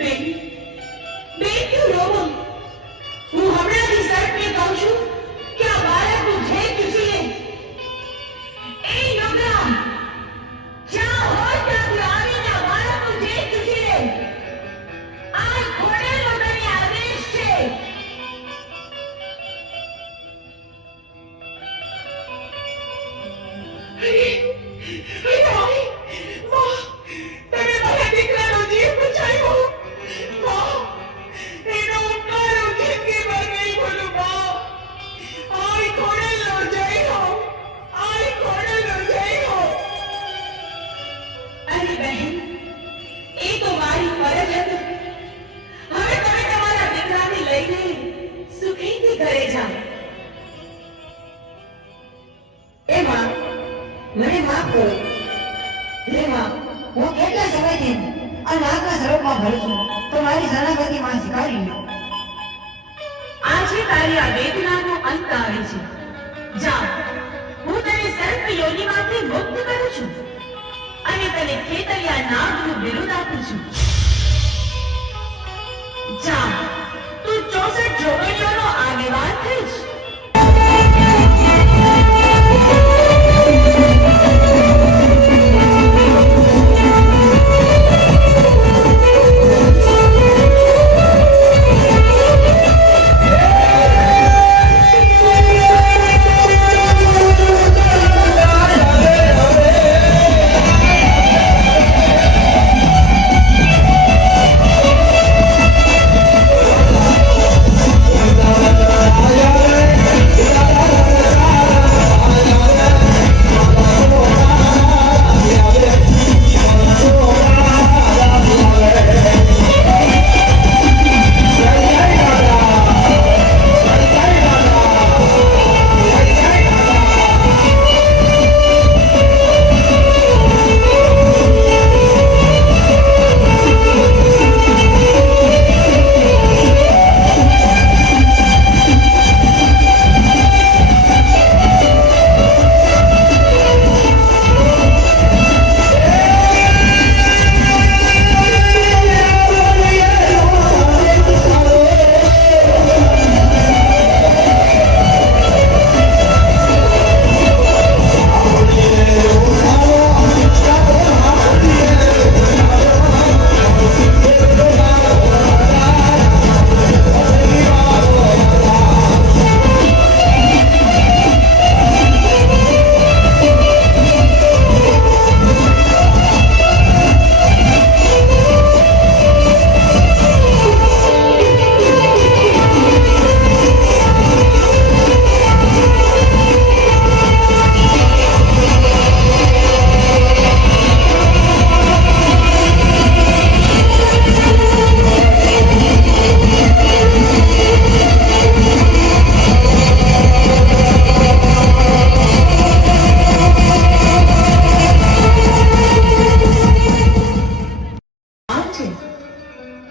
બેન, બેન ક્યું રોવો? હું હમણાંથી સર્પને કહું છું કે આ બાળકનું જે ચૂસી લે. એ યોગરામ, જ્યાં હોય ત્યાંથી આવીને આ બાળકનું જે ચૂસી લે. આ ખોડેલો તને આદેશ છે. અરે બહેન, એ તો મારી ફરજ હતી. હવે તમે તમારા દીકરાને લઈને સુખીથી ઘરે જાઓ. એ માં, મને માફ કરો. હે માં, હું કેટલા સમયથી આ નાગના સ્વરૂપમાં ભરું છું, તો મારી શરણાગતિ માં સ્વીકારી લો. આજે તારી આ વેદનાનો અંત આવે છે. જા, હું તને સર્પ યોનિમાંથી મુક્ત કરું છું અને તને ખેતરિયા નાગનું બિરુદ આપું છું. જા, તું 64 જોગણીઓનો આગેવાન થઈશ.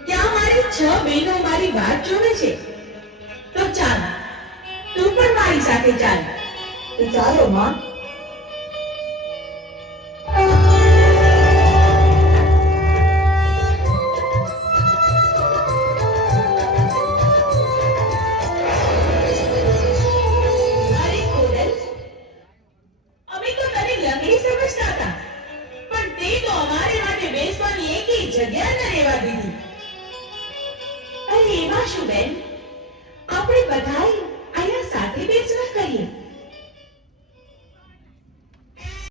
ત્યાં મારી 6 બહેનો મારી વાટ જોવે છે. તો ચાલ, તું પણ મારી સાથે ચાલ. તો ચાલો માં. અરે ખોડલ, અમે તો તને લંગડી સમજતા હતા, પણ તે તો અમારે માટે બેસવાની એકેય જગ્યા ન રહેવા દીધી. અરે એમાં શું બેન,